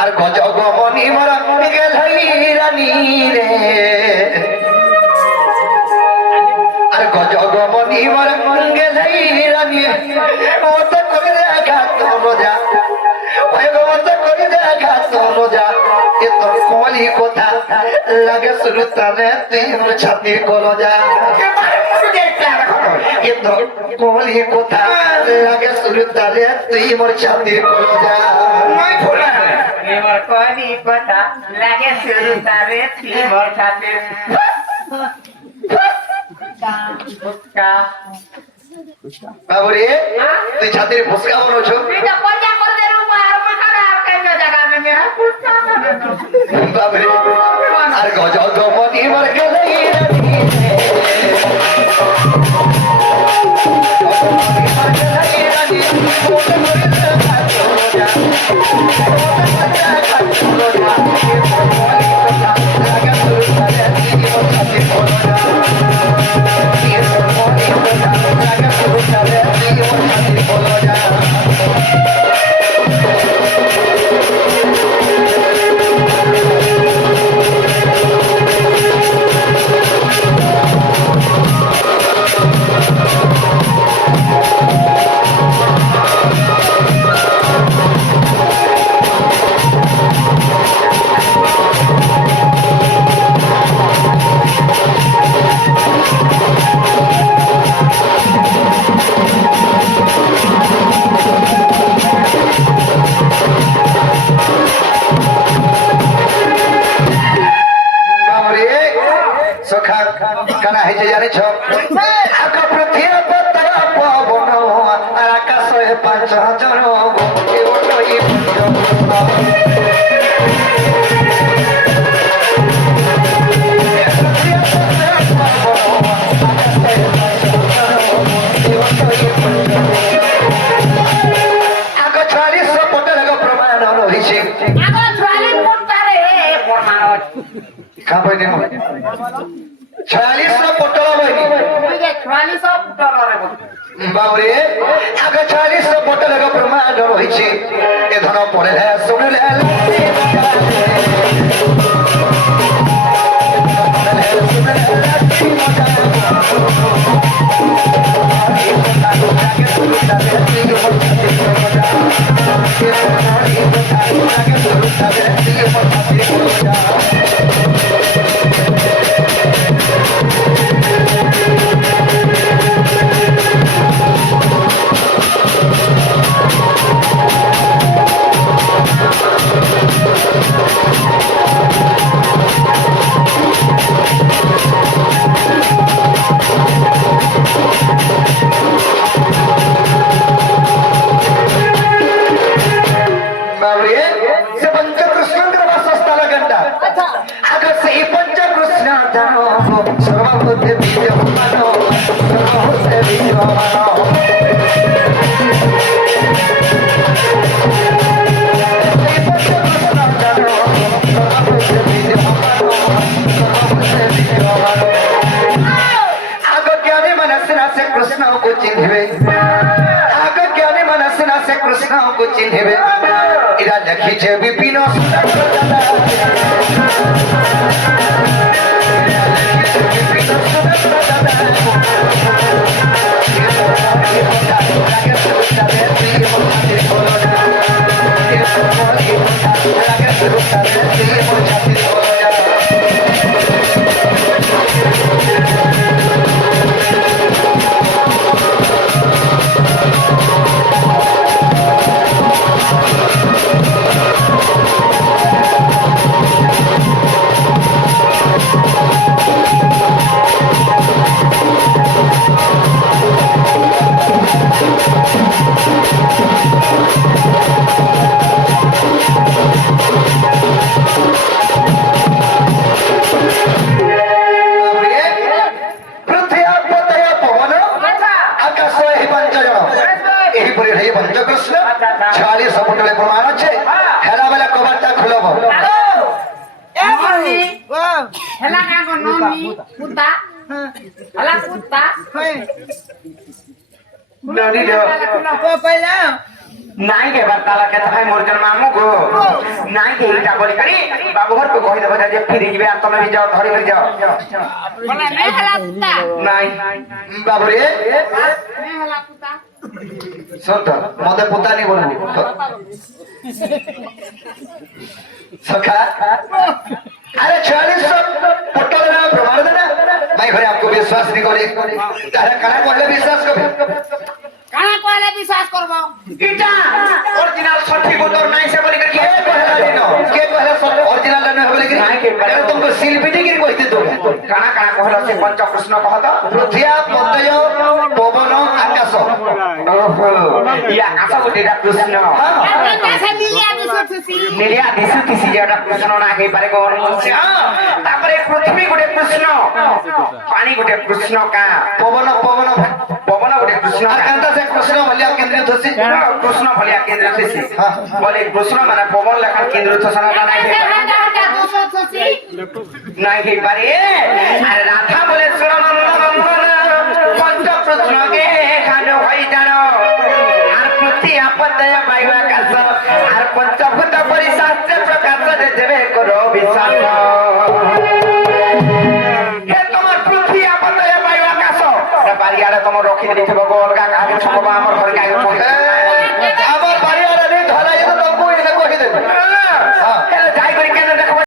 আর গজগমনি মরা গেলাই রানী রে আর গজগমনি মরা গেলাই রানী মত করে দেখা তোমরা ওই মত করে দেখা তোমরা এ তোর কোমলি কথা লাগে শুরু তারে তুই ছাতি কলো যা এ তোর কোমলি কথা লাগে শুরু তারে তুই মোর ছাতি কলো যা এবার কলি কথা লাগে শুরু তারে তুই মোর ছাতি বাবুরে তুই ছাতির ফুসকা বলছো বাবুরে আর গজগমনি মর গেলাই কানা হয়েছে জানিছ পৃথিবী পবন আর আকাশে 5 জন আগ 40 পটের প্রমাণ রয়েছে খাবই নেব 46 পটল বাবুরে আগে 46 পটল প্রমাণ রয়েছে এ ধন পড়লে শুনলে कृष्ण को चिन्हे आग ज्ञानी मनस न से कृष्ण को चिन्हे इरा लखी छे विपिन ନାଇଁ କେବାର ତାଲା କେତେ ଭାଇ ମୋର ଜନ୍ମ ଆମକୁ ନାଇଁ କେ ଏଇଟା ବୋଲି କରି ବାବୁ ଘରକୁ କହିଦେବ ଯେ ଫିରି ଯିବେ ଆଉ ତମେ ବି ଯାଅ ଧରି କରି ଯାଅ ନାଇଁ ବାବୁରେ ଶୁଣ ମତେ ପୁତାନି ବୋଲୁ सखा अरे 40 पोटल ना प्रमाण देना मैं घरे आपको विश्वास नहीं करे तारा कणा कहले विश्वास करे काना कहले विश्वास करबो इटा ओरिजिनल सठी गोतर नहीं से बोली के कहला दिनो के कहला सब ओरिजिनल न होले कि नहीं के अरे तुमको शिल्पी की कहते तो काना काना कहला से पंचकृष्ण कहत पृथ्वी मतय पवन आकाश ओहो या आकाश गोटेटा कृष्ण काना से मिलिया दिसुसी निर्या दिसु किसी जेटा कृष्ण ना हे पारे गौर मुंचे तापरे पृथ्वी गोटे कृष्ण पानी गोटे कृष्ण का पवन पवन पवन गोटे कृष्ण आकांत से कृष्ण भलिया केंद्रित होसी कृष्ण भलिया केंद्र थेसी बोले कृष्ण माने पवन लेखन केंद्र थसना ना हे नहीं हे पारे अरे राधा बोले पंच कृष्ण के खानो भाई जानो আর প্রতি আপদয় পাইবা কাছ আর পঞ্চভূত পরিশাস্ত্র প্রকাশ দেবে করো বিশ্বাস হে তোমার পৃথ্বী আপদয় পাইবা কাছ বাড়িয়ারে তোমার রক্ষি দিতে হবে অলগা কাকে ছকবা আমার ঘরে কাকে